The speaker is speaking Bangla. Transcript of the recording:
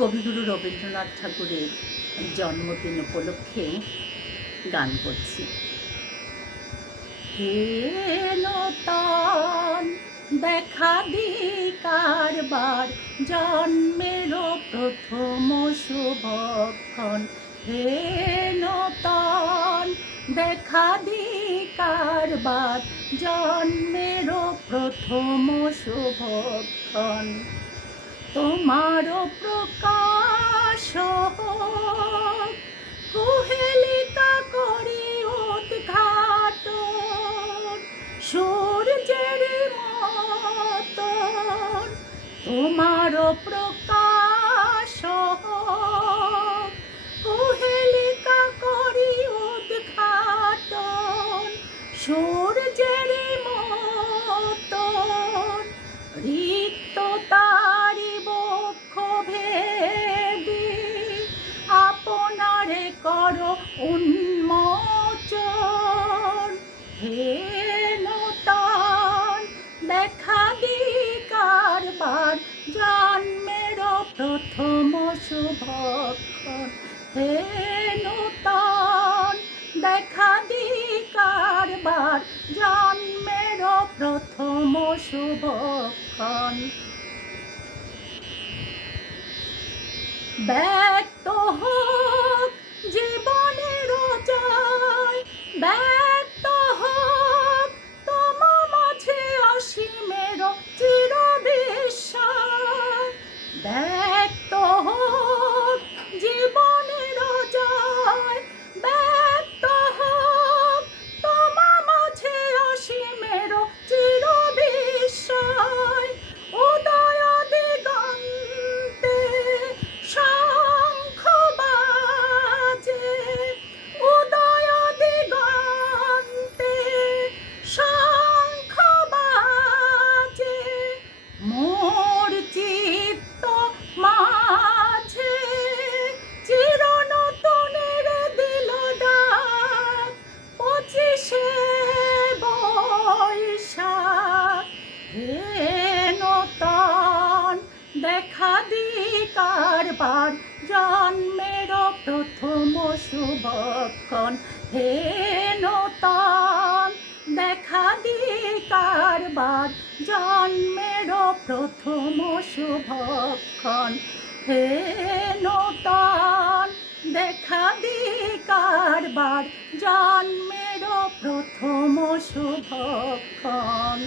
কবিগুরু রবীন্দ্রনাথ ঠাকুরের জন্মদিন উপলক্ষে গান করছি। হে নূতন দেখা দি কারবার, জন্মেরও প্রথম শুভক্ষণ। হে নূতন দেখা দি কারবার, জন্মেরও প্রথম শুভক্ষণ। তোমারও প্রকাশ হোক, কুহেলিকা করি উদ্ঘাটন, সূর্যের মতন। তোমারও প্রকাশ হোক, কুহেলিকা করি উদ্ঘাটন, সূর্যের মতন। রিক্ত তারি বক্ষ ভেদি আপনারে করো উন্মোচন। হে নূতন দেখা দি কারবার, জন্মেরও প্রথম শুভক্ষণ। হে নূতন দেখা দি কারবার, জন্মেরও প্রথম শুভক্ষণ। ব্যক্ত হোক জীবনের জয়, ব্যক্ত হোক তোমা মাঝে অসীমের চির বিস্ময়। ব্যক্ত হোক জীবনের জয়, ব্যক্ত হোক তোমা মাঝে অসীমের চির বিস্ময়। উদয় দিগন্তে শঙ্খ বাজে, উদয় দিগন্তে শঙ্খ বাজে, মোর চিত্ত মাঝে চির নতুনের দিল ডাক। 25শে বৈশাখ হে নূতন দেখা দি কারবার, জন্মেরও প্রথম শুভক্ষণ। হে নূতন দেখা দি কারবার, জন্মেরও প্রথম শুভক্ষণ। হে নূতন দেখা দি কারবার, জন্মেরও প্রথম শুভক্ষণ।